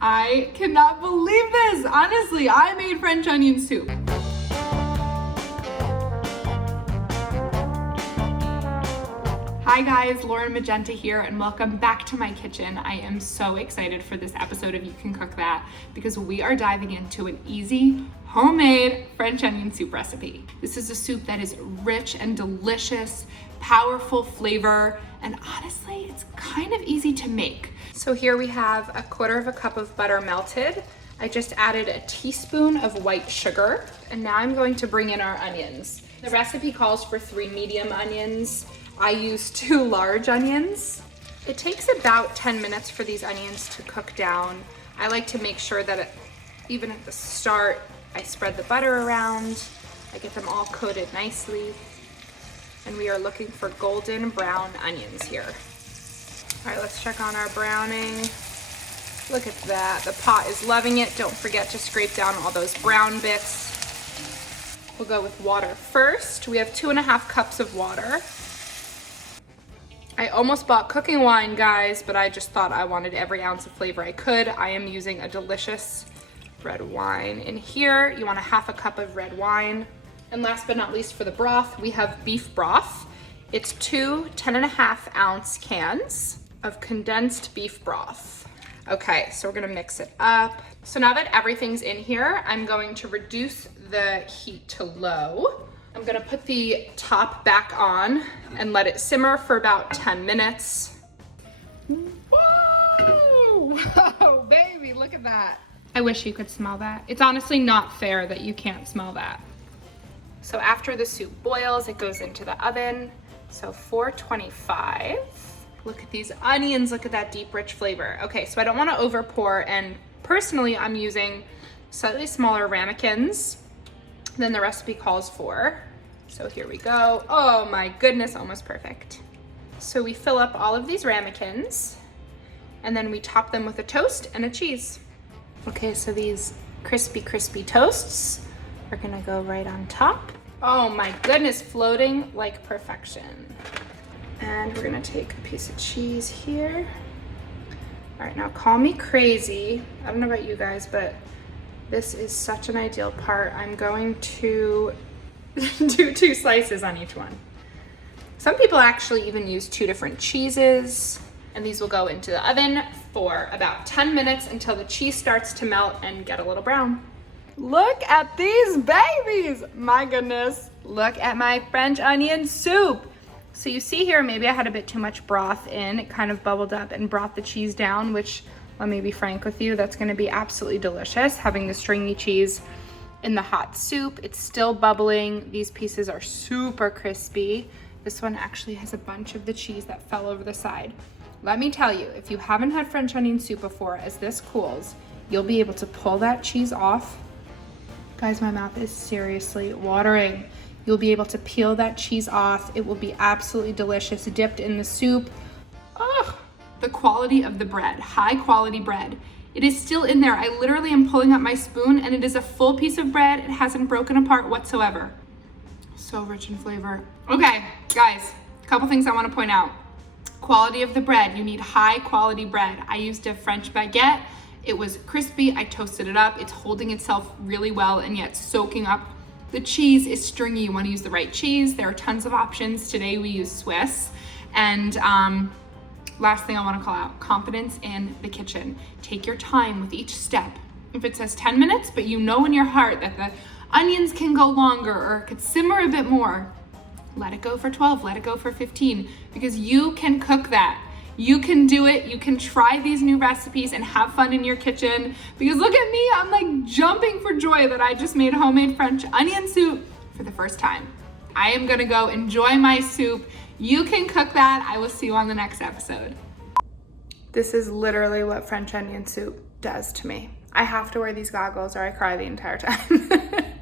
I cannot believe this. Honestly, I made French onion soup. Hi guys, Lauren Magenta here and welcome back to my kitchen. I am so excited for this episode of You Can Cook That because we are diving into an easy, homemade French onion soup recipe. This is a soup that is rich and delicious, powerful flavor, and honestly, it's kind of easy to make. So here we have 1/4 cup of butter melted. I just added a teaspoon of white sugar, and now I'm going to bring in our onions. The recipe calls for 3 medium onions. I use 2 large onions. It takes about 10 minutes for these onions to cook down. I like to make sure that even at the start, I spread the butter around. I get them all coated nicely. And we are looking for golden brown onions here. All right, let's check on our browning. Look at that, the pot is loving it. Don't forget to scrape down all those brown bits. We'll go with water first. We have 2.5 cups of water. I almost bought cooking wine, guys, but I just thought I wanted every ounce of flavor I could. I am using a delicious red wine. In here, you want 1/2 cup of red wine. And last but not least for the broth, we have beef broth. It's 2 10.5 ounce cans of condensed beef broth. Okay, so we're gonna mix it up. So now that everything's in here, I'm going to reduce the heat to low. I'm gonna put the top back on and let it simmer for about 10 minutes. Whoa, whoa, baby, look at that. I wish you could smell that. It's honestly not fair that you can't smell that. So after the soup boils, it goes into the oven. So 425. Look at these onions, look at that deep, rich flavor. Okay, so I don't wanna over pour, and personally, I'm using slightly smaller ramekins than the recipe calls for. So here we go. Oh my goodness, almost perfect. So we fill up all of these ramekins and then we top them with a toast and a cheese. Okay, so these crispy, crispy toasts are gonna go right on top. Oh my goodness, floating like perfection. And we're gonna take a piece of cheese here. All right, now call me crazy. I don't know about you guys, but this is such an ideal part. I'm going to do 2 slices on each one. Some people actually even use 2 different cheeses, and these will go into the oven for about 10 minutes until the cheese starts to melt and get a little brown. Look at these babies! My goodness, look at my French onion soup. So you see here, maybe I had a bit too much broth in. It kind of bubbled up and brought the cheese down, which, let me be frank with you, that's gonna be absolutely delicious, having the stringy cheese in the hot soup. It's still bubbling. These pieces are super crispy. This one actually has a bunch of the cheese that fell over the side. Let me tell you, if you haven't had French onion soup before, as this cools, you'll be able to pull that cheese off. Guys, my mouth is seriously watering. You'll be able to peel that cheese off. It will be absolutely delicious, dipped in the soup. Oh, the quality of the bread, high quality bread. It is still in there. I literally am pulling up my spoon and it is a full piece of bread. It hasn't broken apart whatsoever. So rich in flavor. Okay, guys, a couple things I wanna point out. Quality of the bread, you need high quality bread. I used a French baguette. It was crispy, I toasted it up. It's holding itself really well and yet soaking up. The cheese is stringy, you wanna use the right cheese. There are tons of options. Today we use Swiss. And last thing I wanna call out, confidence in the kitchen. Take your time with each step. If it says 10 minutes, but you know in your heart that the onions can go longer or could simmer a bit more, let it go for 12, let it go for 15, because you can cook that. You can do it, you can try these new recipes and have fun in your kitchen, because look at me, I'm like jumping for joy that I just made homemade French onion soup for the first time. I am gonna go enjoy my soup. You can cook that. I will see you on the next episode. This is literally what French onion soup does to me. I have to wear these goggles or I cry the entire time.